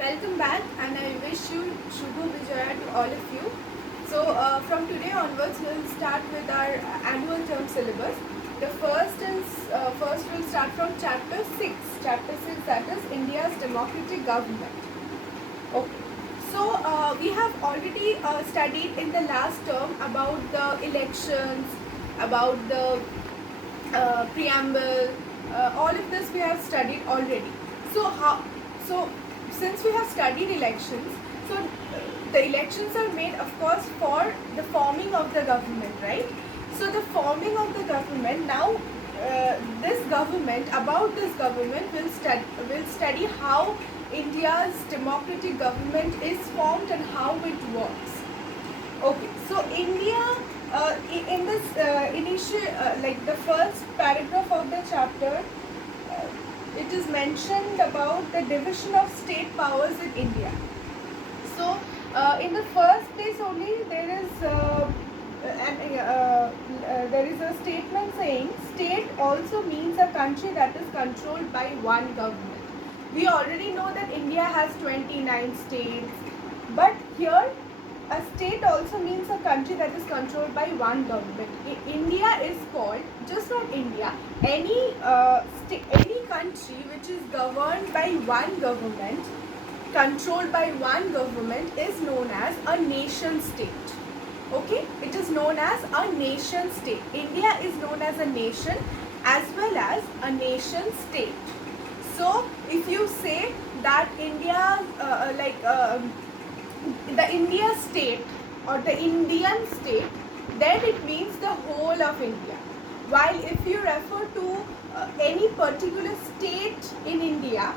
Welcome back, and I wish you Shubho Vijaya to all of you. So, from today onwards, we'll start with our annual term syllabus. The first we'll start from chapter 6. Chapter 6, that is India's democratic government. Okay. So, we have already studied in the last term about the elections, about the preamble, all of this we have studied already. So since we have studied elections, so the elections are made, of course, for the forming of the government, right? So the forming of the government now, about this government, will study how India's democratic government is formed and how it works. Okay, so India, in this initial, like the first paragraph of the chapter, it is mentioned about the division of state powers in India. So, in the first place only, there is a statement saying state also means a country that is controlled by one government. We already know that India has 29 states, but here a state also means a country that is controlled by one government. India is called, just not India, any country which is governed by one government, controlled by one government, is known as a nation state. Okay, it is known as a nation state. India is known as a nation as well as a nation state. So if you say that the India state or the Indian state, then it means the whole of India. While if you refer to any particular state in India,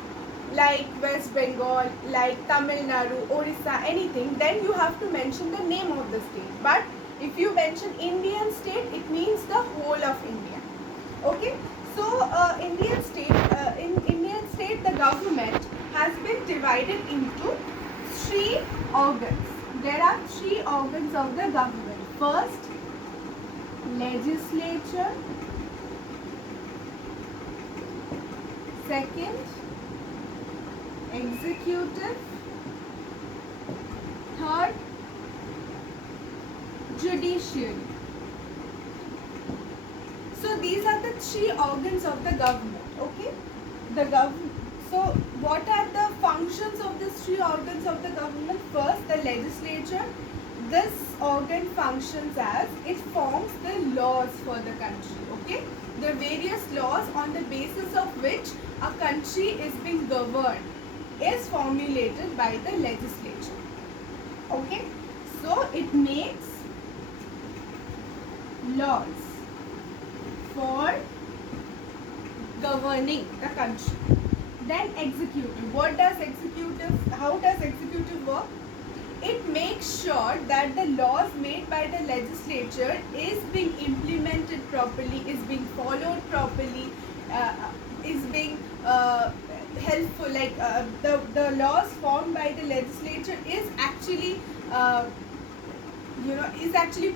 like West Bengal, like Tamil Nadu, Orissa, anything, then you have to mention the name of the state. But if you mention Indian state, it means the whole of India. Okay, so in Indian state, the government has been divided into three organs. There are three organs of the government. First, legislature. Second, executive. Third, judiciary. So these are the three organs of the government. Okay, So what are the functions of these three organs of the government? First, the legislature. This organ functions as, it forms the laws for the country. Okay, the various laws on the basis of which a country is being governed is formulated by the legislature. Okay, so it makes laws for governing the country. Then executive. How does executive work? It makes sure that the laws made by the legislature is being implemented properly, is being followed properly, is being helpful. Like the laws formed by the legislature is actually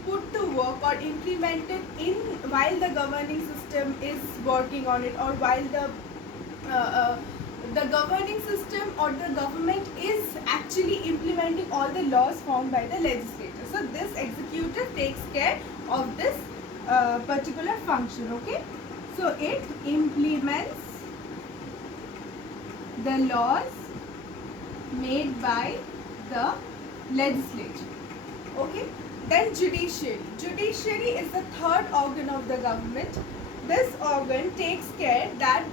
put to work or implemented in while the governing system is working on it, or while the governing system or the government is actually implementing all the laws formed by the legislature. So this executive takes care of this particular function. Okay, so it implements the laws made by the legislature. Okay, then judiciary. Judiciary is the third organ of the government. This organ takes care that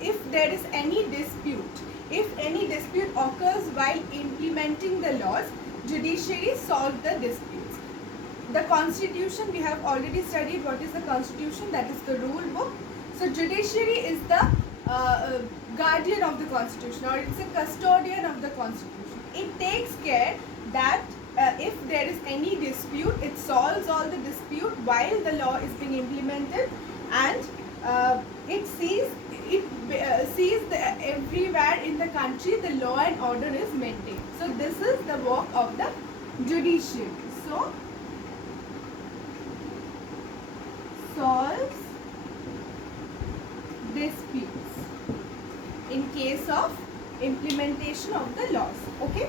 if there is any dispute, if any dispute occurs while implementing the laws, judiciary solves the disputes. The constitution, we have already studied what is the constitution, that is the rule book. So judiciary is the guardian of the constitution, or it's a custodian of the constitution. It takes care that if there is any dispute, it solves all the dispute while the law is being implemented, and it sees everywhere in the country the law and order is maintained. So this is the work of the judiciary. So solves disputes in case of implementation of the laws. Okay,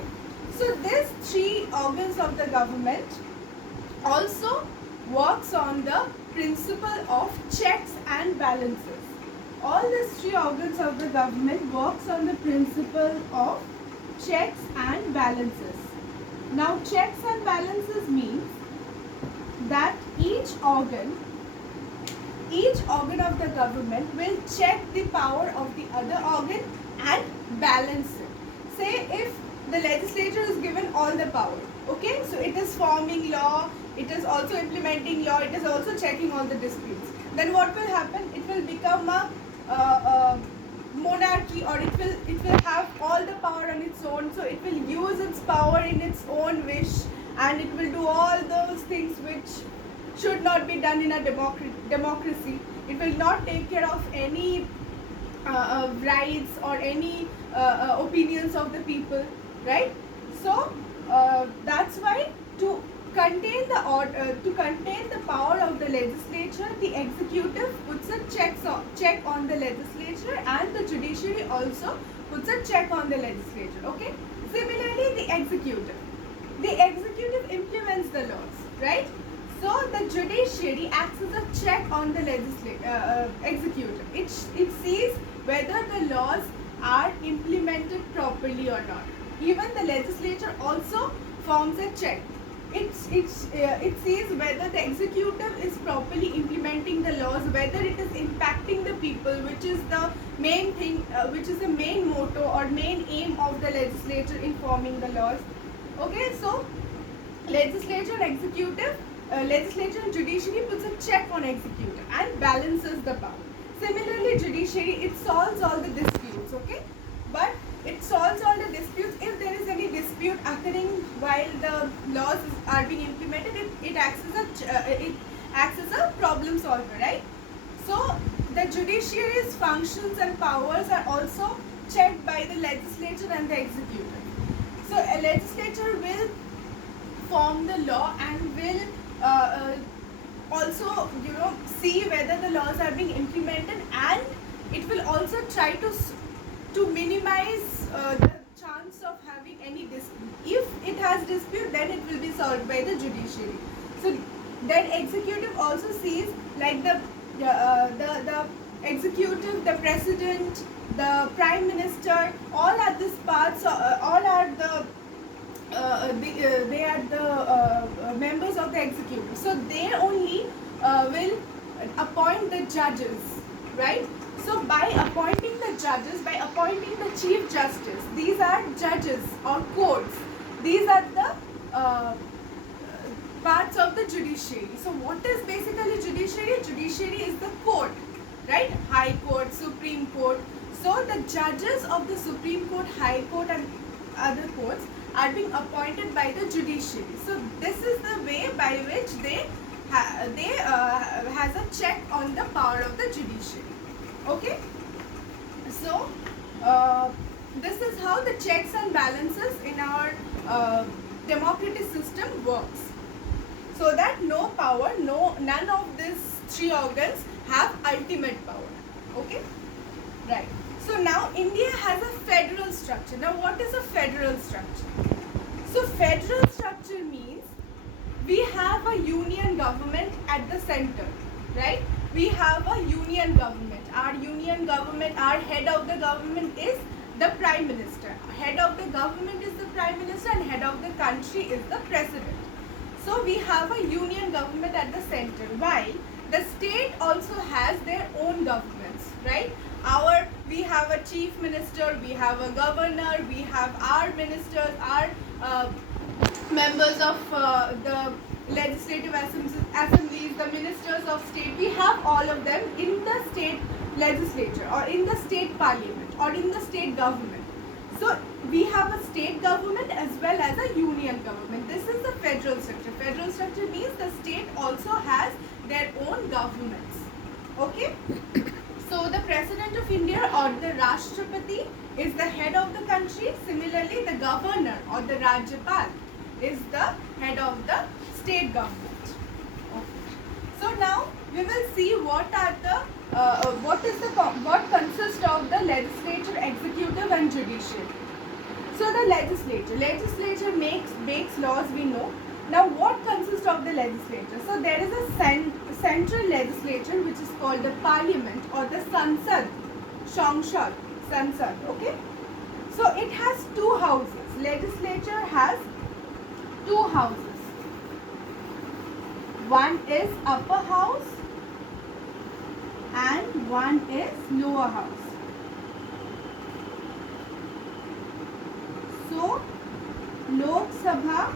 so these three organs of the government also works on the principle of checks and balances. All these three organs of the government works on the principle of checks and balances. Now checks and balances means that each organ of the government will check the power of the other organ and balance it. Say if the legislature is given all the power, okay, so it is forming law, it is also implementing law, it is also checking all the disputes. Then what will happen? It will become a monarchy, or it will have all the power on its own. So it will use its power in its own wish, and it will do all those things which should not be done in a democracy. It will not take care of any rights or any opinions of the people, right? So that's why to contain the power of the legislature, the executive puts a check on the legislature, and the judiciary also puts a check on the legislature. Okay. Similarly, the executive implements the laws, right? So the judiciary acts as a check on the executive. It sees whether the laws are implemented properly or not. Even the legislature also forms a check. It sees whether the executive is properly implementing the laws, whether it is impacting the people, which is the main thing, which is the main motto or main aim of the legislature in forming the laws. Okay, so legislature and judiciary puts a check on executive and balances the power. Similarly, judiciary, it solves all the disputes, okay? But it solves all the disputes. If there is any dispute occurring while the laws are being implemented, it acts as a problem solver, right? So the judiciary's functions and powers are also checked by the legislature and the executive. So a legislature will form the law and will also see whether the laws are being implemented, and it will also try to minimize the chance of having any dispute. If it has dispute, then it will be solved by the judiciary. So then executive also sees, like the executive, the president, the prime minister, all are these parts, all are they are the members of the executive. So they only will appoint the judges, right? So by appointing the judges, by appointing the chief justice, these are judges or courts. These are the parts of the judiciary. So what is basically judiciary? Judiciary is the court, right? High court, Supreme Court. So the judges of the Supreme Court, High Court and other courts are being appointed by the judiciary. So this is the way by which they has a check on the power of the judiciary. Okay. So this is how the checks and balances in our democratic system works. So that none of these three organs have ultimate power. Okay. Right. So now India has a federal structure. Now what is a federal structure? So federal structure means we have a union government at the center, right? We have a union government. Our union government, our head of the government is the prime minister. Head of the government is the prime minister, and head of the country is the president. So we have a union government at the center, while the state also has their own governments, right? We have a chief minister, we have a governor, we have our ministers, our members of the legislative assemblies, the ministers of state. We have all of them in the state legislature or in the state parliament or in the state government. So we have a state government as well as a union government. This is the federal structure. Federal structure means the state also has their own governments. Okay. So the President of India or the Rashtrapati is the head of the country. Similarly, the governor or the Rajyapal is the head of the state government. Okay. So now we will see what are the what consists of the legislature, executive, and judiciary? So the legislature makes laws, we know. Now what consists of the legislature? So there is a central legislature which is called the parliament or the Sansad, Sansad, okay? So it has two houses. Legislature has two houses. One is upper house and one is lower house. So Lok Sabha,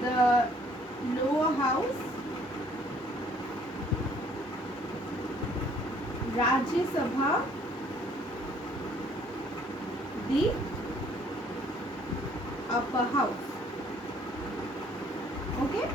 the lower house, Rajya Sabha, the upper house. Okay,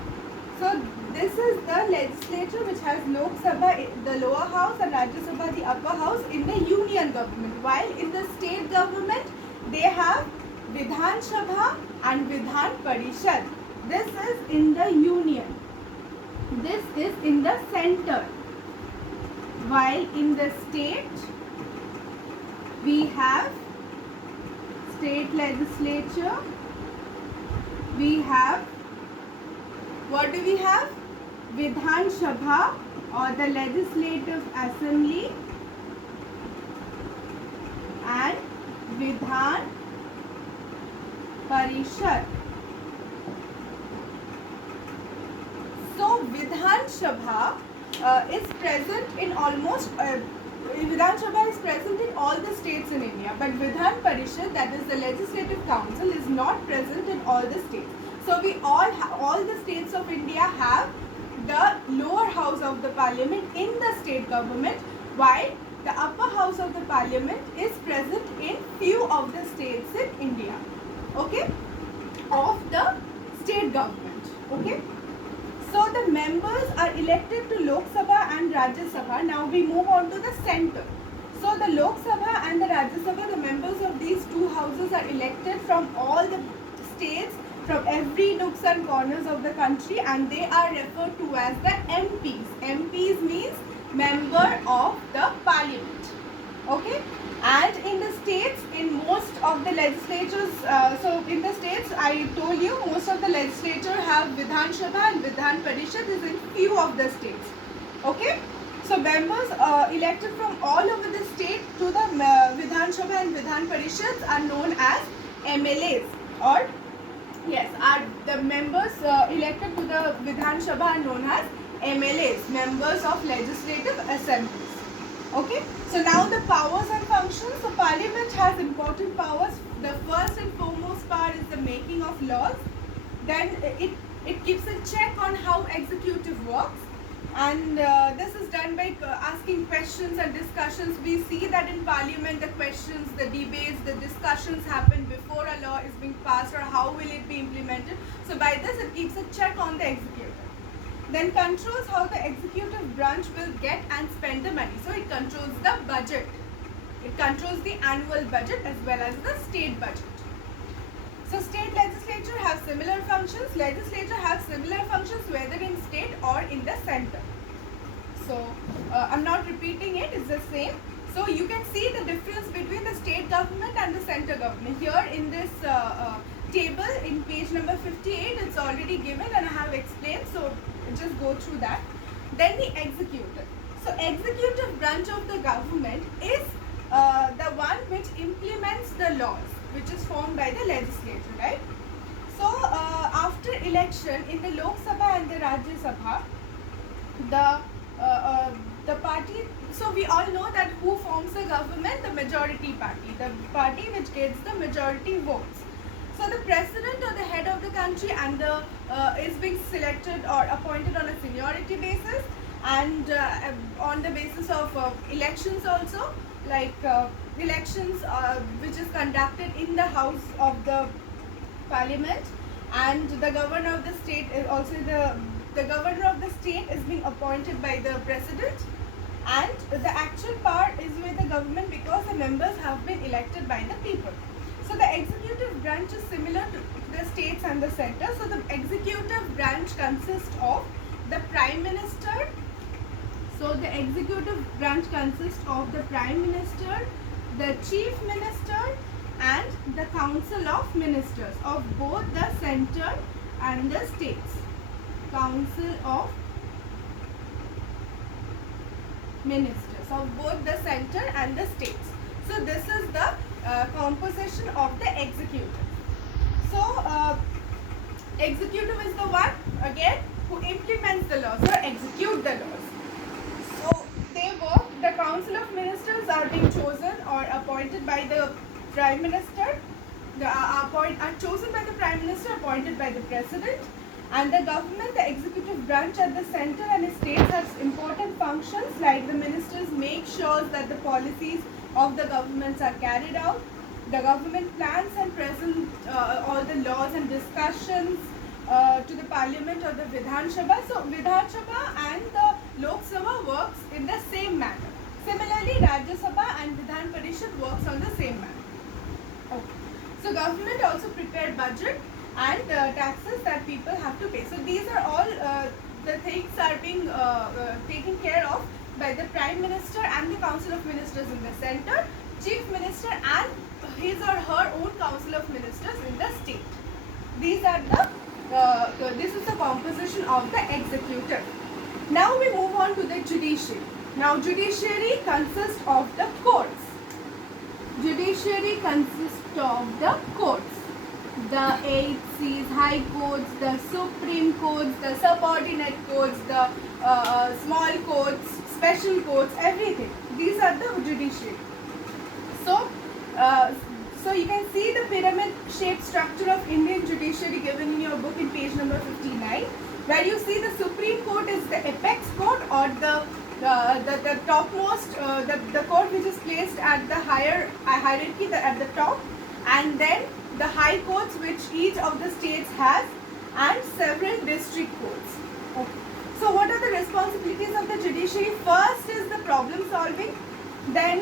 so this is the legislature which has Lok Sabha, the lower house, and Rajya Sabha, the upper house, in the union government. While in the state government they have Vidhan Sabha and Vidhan Parishad. This is in the union. This is in the center. While in the state we have state legislature. We have, what do we have? Vidhan Sabha or the legislative assembly and Vidhan Parishad. So Vidhan Sabha is present in almost Vidhan Sabha is present in all the states in India, but Vidhan Parishad, that is the legislative council, is not present in all the states. So we all the states of India have the lower house of the parliament in the state government, while the upper house of the parliament is present in few of the states in India, okay, of the state government, okay. So the members are elected to Lok Sabha and Rajya Sabha. Now we move on to the center. So the Lok Sabha and the Rajya Sabha, the members of these two houses are elected from all the states, from every nooks and corners of the country, and they are referred to as the MPs. MPs means member of the parliament. Okay? And in the states, in most of the legislatures, so in the states, I told you, most of the legislature have Vidhan Sabha and Vidhan Parishad is in few of the states. Okay? So members elected from all over the state to the Vidhan Sabha and Vidhan Parishads are known as MLAs, or yes, are the members elected to the Vidhan Sabha are known as MLAs, members of legislative assemblies. Okay, so now the powers and functions. So parliament has important powers. The first and foremost part is the making of laws. Then it keeps a check on how executive works, and this is done by asking questions and discussions. We see that in parliament the questions, the debates, the discussions happen before a law is being passed or how will it be implemented. So by this it keeps a check on the executive. Then controls how the executive branch will get and spend the money. So it controls the budget. It controls the annual budget as well as the state budget. So state legislature have similar functions. Legislature have similar functions whether in state or in the center. So I'm not repeating it. It's the same. So you can see the difference between the state government and the center government. Here in this table in page number 58, it's already given and I have explained. So just go through that. Then the executive. So executive branch of the government is the one which implements the laws which is formed by the legislature, right? So after election in the Lok Sabha and the Rajya Sabha, the party, so we all know that who forms the government? The majority party, the party which gets the majority votes. So the president or the head of the country and is being selected or appointed on a seniority basis, and on the basis of elections also, like elections which is conducted in the house of the parliament, and the governor of the state is also the governor of the state is being appointed by the president, and the actual power is with the government because the members have been elected by the people. So the executive branch is similar to the states and the center. So the executive branch consists of the Prime Minister, So the executive branch consists of the Prime Minister, the Chief Minister, and the Council of Ministers of both the center and the states. Council of Ministers of both the center and the states. So this is the composition of the executive. So executive is the one again who implements the laws or execute the laws. So they work. The Council of Ministers are being chosen or appointed by the Prime Minister. Are chosen by the Prime Minister, appointed by the President. And the government, the executive branch at the center and states has important functions like the ministers make sure that the policies of the governments are carried out. The government plans and present all the laws and discussions to the parliament or the Vidhan Sabha. So Vidhan Sabha and the Lok Sabha works in the same manner. Similarly, Rajya Sabha and Vidhan Parishad works on the same manner. Okay. So government also prepare budget and taxes that people have to pay. So these are all the things are being taken care of by the Prime Minister and the Council of Ministers in the center, Chief Minister and his or her own Council of Ministers in the state. These are this is the composition of the executive. Now we move on to the judiciary. Now judiciary consists of the courts. Judiciary consists of the courts. The 8Cs, high courts, the supreme courts, the subordinate courts, the small courts, special courts, everything. These are the judiciary. So, so you can see the pyramid-shaped structure of Indian judiciary given in your book in page number 59, where you see the Supreme Court is the apex court or the topmost, the court which is placed at the hierarchy at the top, and then the high courts which each of the states has, and several district courts. Okay. So what are the responsibilities of the judiciary? First is the problem solving, then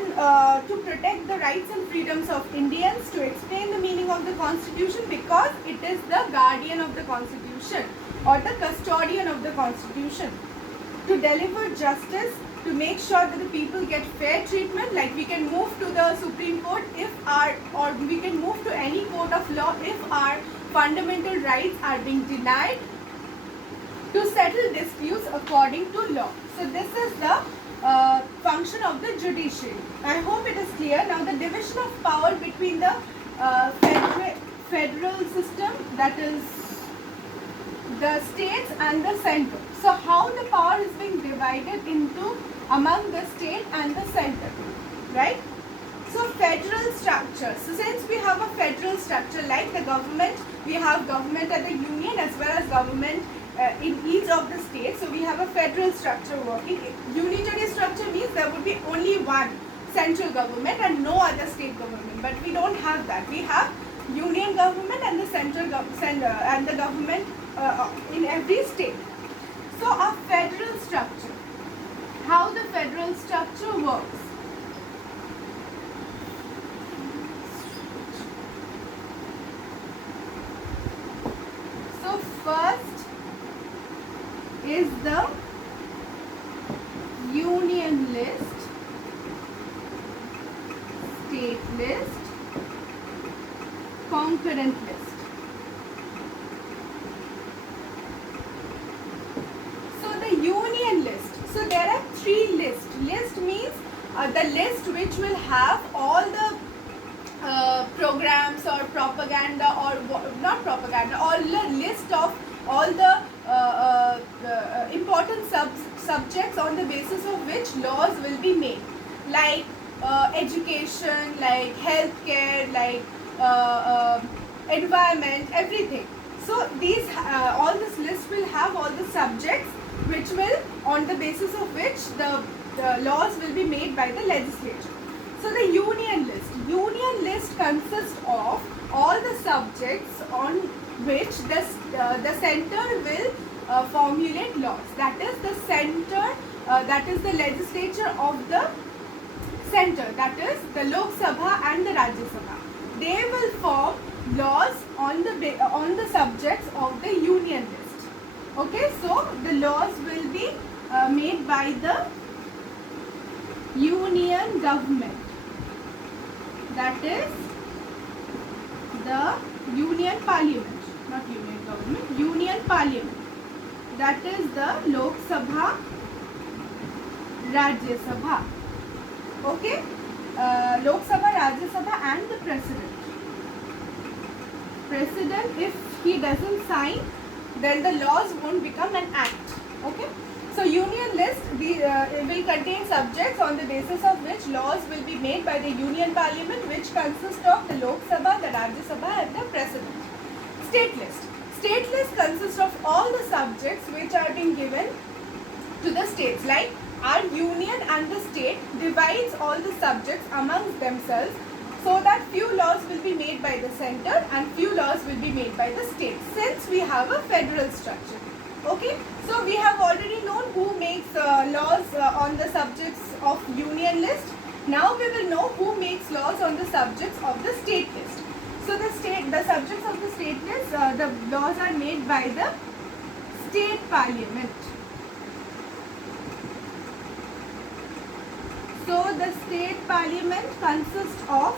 to protect the rights and freedoms of Indians, to explain the meaning of the constitution because it is the guardian of the constitution or the custodian of the constitution, to deliver justice, to make sure that the people get fair treatment, like we can move to the Supreme Court or we can move to any court of law if our fundamental rights are being denied, to settle disputes according to law. So this is the function of the judiciary. I hope it is clear. Now the division of power between the federal system, that is the states and the center. So how the power is being divided into among the state and the center, right? So federal structure. So since we have a federal structure like the government, we have government at the union as well as government in each of the states. So we have a federal structure working. Unitary structure means there would be only one central government and no other state government. But we don't have that. We have union government and the central and the government in every state. So a federal structure. How the federal structure works. So first is the union list, state list, concurrent list. So the union list. So there are three lists. List means the list which will have all the programs or propaganda or not propaganda, or the list of all the important subjects on the basis of which laws will be made, like education, like healthcare, like environment, everything. So these all this list will have all the subjects which will, on the basis of which the laws will be made by the legislature. So the union list consists of all the subjects on which the center will formulate laws. That is the center, that is the legislature of the center, that is the Lok Sabha and the Rajya Sabha. They will form laws on the subjects of the union list. Okay, so the laws will be made by the union government, that is the union parliament, not union government, union parliament, that is the Lok Sabha, Rajya Sabha. Okay, Lok Sabha, Rajya Sabha, and the president. President, if he doesn't sign, then the laws won't become an act. Okay, so union list will contain subjects on the basis of which laws will be made by the union parliament, which consists of the Lok Sabha, the Rajya Sabha, and the president. State list. State list consists of all the subjects which are being given to the states. Like our union and the state divides all the subjects amongst themselves, so that few laws will be made by the center and few laws will be made by the state, since we have a federal structure. Okay, so we have already known who makes laws on the subjects of union list. Now we will know who makes laws on the subjects of the state list. So the subjects of the state list, the laws are made by the state parliament. So the state parliament consists of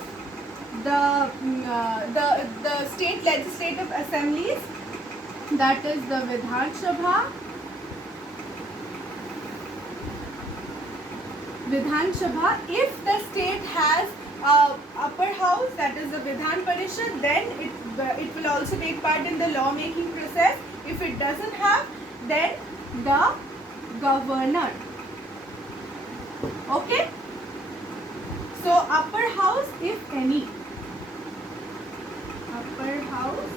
the state legislative assemblies, that is the Vidhan Sabha, if the state has upper house, that is the Vidhan Parishad, then it will also take part in the law making process. If it doesn't have, then the governor. Okay, so upper house, if any, upper house,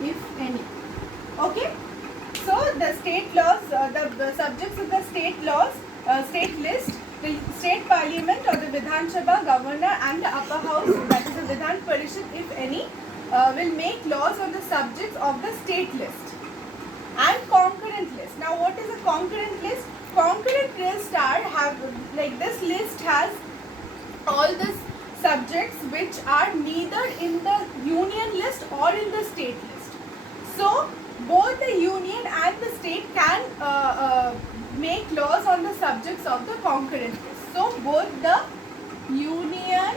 if any. Okay, so the state laws, the subjects of the state laws, state list, the state parliament or the Vidhan Sabha, governor, and the upper house, that is the Vidhan Parishad, if any, will make laws on the subjects of the state list. And concurrent list. Now what is a concurrent list? Concurrent list this list has all the subjects which are neither in the union list or in the state list. So both the union and the state can make laws on the subjects of the concurrent list. So both the union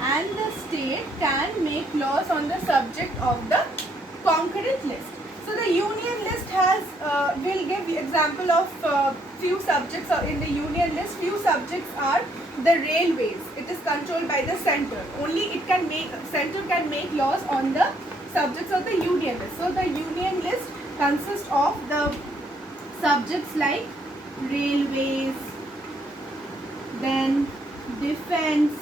and the state can make laws on the subject of the concurrent list. So the union list has, will give the example of few subjects in the union list. Few subjects are the railways. It is controlled by the center. Only center can make laws on the subjects of the union list. So the union list consists of the subjects like railways, then defense,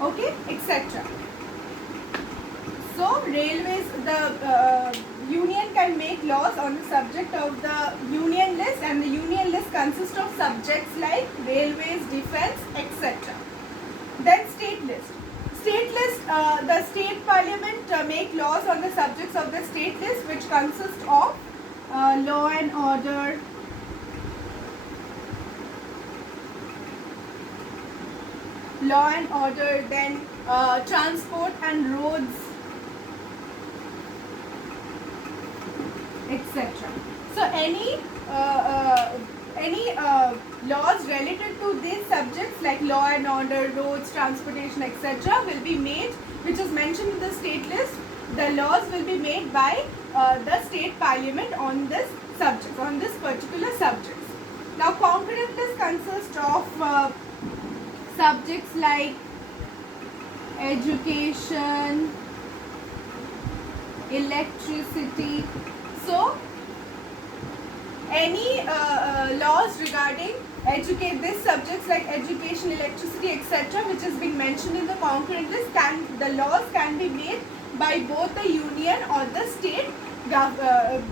okay, etc. So railways, the union can make laws on the subject of the union list, and the union list consists of subjects like railways, defense, etc. Then state list. State list, the state parliament make laws on the subjects of the state list, which consist of law and order, then transport and roads, etc. So any laws related to these subjects like law and order, roads, transportation, etc. will be made, which is mentioned in the state list. The laws will be made by the state parliament on this subject, on this particular subjects. Now concurrent list consists of subjects like education, electricity. So any laws regarding these subjects like education, electricity, etc., which is being mentioned in the concurrent list, the laws can be made by both the union or the state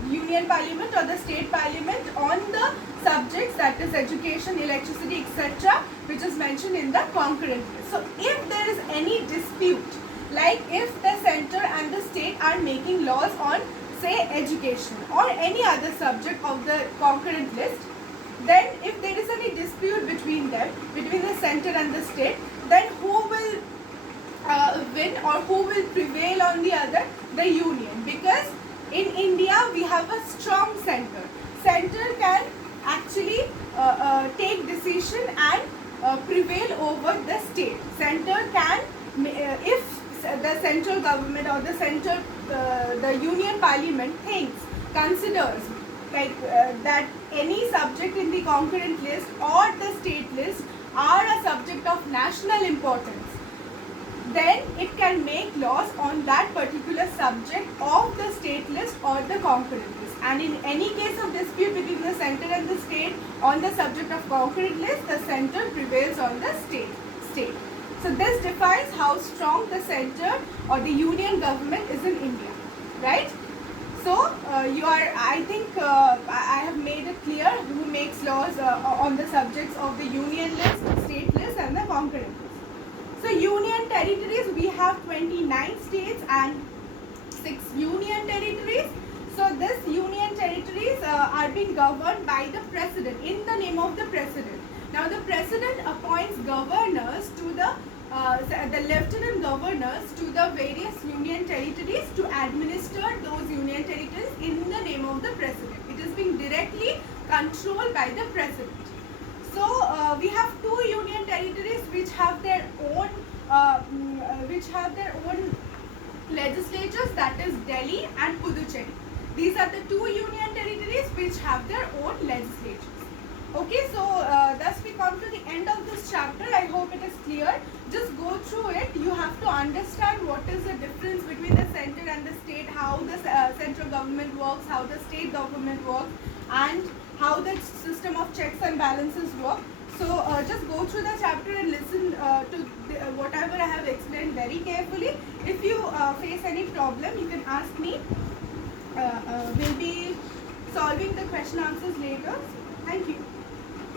union parliament or the state parliament on the subjects, that is education, electricity, etc., which is mentioned in the concurrent list. So if there is any dispute, like if the center and the state are making laws on, say, education or any other subject of the concurrent list, then if there is any dispute between them, between the center and the state, then who will win or who will prevail on the other? The union, because In India, we have a strong center. Center can actually take decision and prevail over the state. Center can, if the central government or the union parliament considers that any subject in the concurrent list or the state list are a subject of national importance, then it can make laws on that particular subject of the state list or the concurrent list. And in any case of dispute between the center and the state on the subject of concurrent list, the center prevails on the state. So this defines how strong the center or the union government is in India, right? So I think I have made it clear who makes laws on the subjects of the union list, state list and the concurrent list. So union territories, we have 29 states and 6 union territories. So this union territories are being governed by the president, in the name of the president. Now the president appoints governors to the lieutenant governors to the various union territories to administer those union territories in the name of the president. It is being directly controlled by the president. So we have 2 union territories which have their own legislatures, that is Delhi and Puducherry. These are the 2 union territories which have their own legislatures. Okay, so thus we come to the end of this chapter. I hope it is clear. Just go through it. You have to understand what is the difference between the center and the state, how the central government works, how the state government works, and how the system of checks and balances work. So just go through the chapter and listen to whatever I have explained very carefully. If you face any problem, you can ask me. We'll be solving the question answers later. Thank you.